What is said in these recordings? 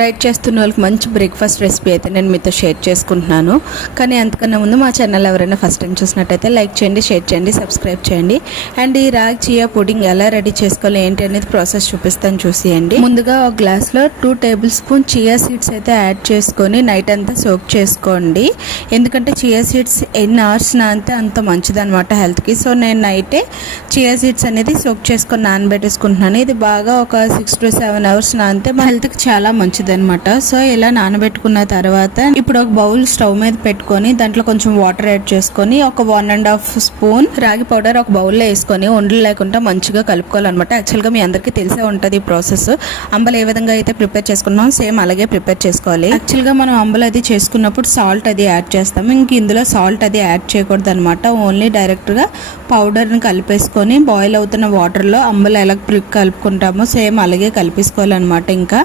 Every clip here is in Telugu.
డైట్ చేస్తున్న వాళ్ళకి మంచి బ్రేక్ఫాస్ట్ రెసిపీ అయితే నేను మీతో షేర్ చేసుకుంటున్నాను. కానీ అంతకన్నా ముందు మా ఛానల్ ఎవరైనా ఫస్ట్ టైం చూసినట్టయితే లైక్ చేయండి, షేర్ చేయండి, సబ్స్క్రైబ్ చేయండి. అండ్ ఈ రాగి చియా పుడింగ్ ఎలా రెడీ చేసుకోవాలి ఏంటి అనేది ప్రాసెస్ చూపిస్తాను, చూసేయండి. ముందుగా ఒక గ్లాస్లో 2 టేబుల్ స్పూన్ చియా సీడ్స్ అయితే యాడ్ చేసుకొని నైట్ అంతా సోక్ చేసుకోండి. ఎందుకంటే చియా సీడ్స్ ఎన్ని అవర్స్ నానితే అంత మంచిదన్నమాట హెల్త్కి. సో నేను నైటే చియా సీడ్స్ అనేది సోక్ చేసుకొని నానబెట్టేసుకుంటున్నాను. ఇది బాగా ఒక 6 to 7 అవర్స్ నానితే మా హెల్త్కి చాలా మంచిది అనమాట. సో ఇలా నానబెట్టుకున్న తర్వాత ఇప్పుడు ఒక బౌల్ స్టవ్ మీద పెట్టుకొని దాంట్లో కొంచెం వాటర్ యాడ్ చేసుకొని ఒక 1.5 స్పూన్ రాగి పౌడర్ ఒక బౌల్లో వేసుకొని ఉండలు లేకుండా మంచిగా కలుపుకోవాలన్నమాట. యాక్చువల్గా మీ అందరికీ తెలిసే ఉంటుంది ఈ ప్రాసెస్. అంబలు ఏ విధంగా అయితే ప్రిపేర్ చేసుకున్నాం సేమ్ అలాగే ప్రిపేర్ చేసుకోవాలి. యాక్చువల్గా మనం అంబలు అది చేసుకున్నప్పుడు సాల్ట్ అది యాడ్ చేస్తాము. ఇంక ఇందులో సాల్ట్ అది యాడ్ చేయకూడదు అనమాట. ఓన్లీ డైరెక్ట్గా పౌడర్ని కలిపేసుకొని బాయిల్ అవుతున్న వాటర్లో అంబలు ఎలా కలుపుకుంటామో సేమ్ అలాగే కలిపేసుకోవాలన్నమాట. ఇంకా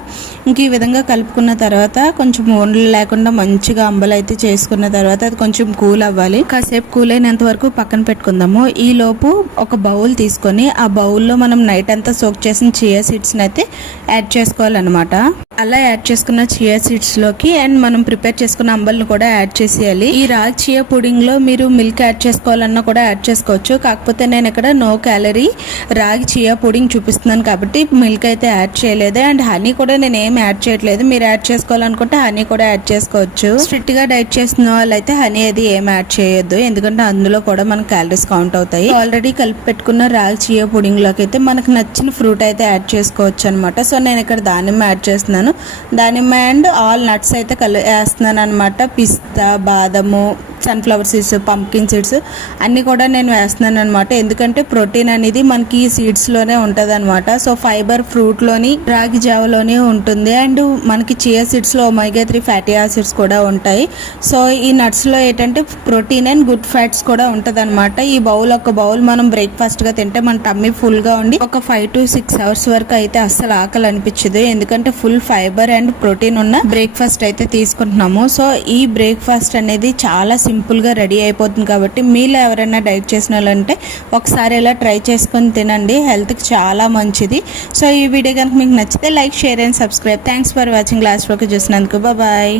ఈ విధంగా కలుపుకున్న తర్వాత కొంచెం ఉండలు లేకుండా మంచిగా అంబలు అయితే చేసుకున్న తర్వాత అది కొంచెం కూల్ అవ్వాలి. కాసేపు కూల్ అయినంత వరకు పక్కన పెట్టుకుందాము. ఈ లోపు ఒక బౌల్ తీసుకొని ఆ బౌల్లో మనం నైట్ అంతా సోక్ చేసిన చియా సీడ్స్ అయితే యాడ్ చేసుకోవాలన్నమాట. అలా యాడ్ చేసుకున్న చియా సీడ్స్ లోకి అండ్ మనం ప్రిపేర్ చేసుకున్న అంబల్ని కూడా యాడ్ చేసేయాలి. ఈ రాగి చియా పుడింగ్ లో మీరు మిల్క్ యాడ్ చేసుకోవాలన్నా కూడా యాడ్ చేసుకోవచ్చు. కాకపోతే నేను ఇక్కడ నో క్యాలరీ రాగి చియా పుడింగ్ చూపిస్తున్నాను కాబట్టి మిల్క్ అయితే యాడ్ చేయలేదు. అండ్ హనీ కూడా నేను ఏం యాడ్ చేయట్లేదు. మీరు యాడ్ చేసుకోవాలనుకుంటే హనీ కూడా యాడ్ చేసుకోవచ్చు. స్ట్రిక్ట్ గా డైట్ చేస్తున్న వాళ్ళైతే హనీ అది ఏం యాడ్ చేయొద్దు, ఎందుకంటే అందులో కూడా మనకు క్యాలరీస్ కౌంట్ అవుతాయి. ఆల్రెడీ కలిపి పెట్టుకున్న రాగి చియా పుడింగ్ లోకి అయితే మనకు నచ్చిన ఫ్రూట్ అయితే యాడ్ చేసుకోవచ్చు అనమాట. సో నేను ఇక్కడ దానిమ్మ యాడ్ చేస్తున్నాను. దానిమ్మ అండ్ ఆల్ నట్స్ అయితే వేస్తున్నాను అనమాట. పిస్తా, బాదము, సన్ఫ్లవర్ సీడ్స్, పంప్కిన్ సీడ్స్ అన్నీ కూడా నేను వేస్తున్నాను అనమాట. ఎందుకంటే ప్రోటీన్ అనేది మనకి ఈ సీడ్స్లోనే ఉంటుంది అనమాట. సో ఫైబర్ ఫ్రూట్లోని రాగి జావలోనే ఉంటుంది. అండ్ మనకి చియా సీడ్స్లో ఒమేగా 3 ఫ్యాటీ యాసిడ్స్ కూడా ఉంటాయి. సో ఈ నట్స్లో ఏంటంటే ప్రోటీన్ అండ్ గుడ్ ఫ్యాట్స్ కూడా ఉంటుంది అనమాట. ఈ ఒక బౌల్ మనం బ్రేక్ఫాస్ట్గా తింటే మన టమ్మీ ఫుల్గా ఉండి ఒక 5 to 6 అవర్స్ వరకు అయితే అస్సలు ఆకలి అనిపించదు. ఎందుకంటే ఫుల్ ఫైబర్ అండ్ ప్రోటీన్ ఉన్న బ్రేక్ఫాస్ట్ అయితే తీసుకుంటున్నాము. సో ఈ బ్రేక్ఫాస్ట్ అనేది చాలా సింపుల్గా రెడీ అయిపోతుంది. కాబట్టి మీలో ఎవరైనా డైట్ చేసిన వాళ్ళంటే ఒకసారి ఇలా ట్రై చేసుకొని తినండి, హెల్త్కి చాలా మంచిది. సో ఈ వీడియో కనుక మీకు నచ్చితే like, share and subscribe. Thanks for watching. Last వరకు చూసినందుకు బాయ్.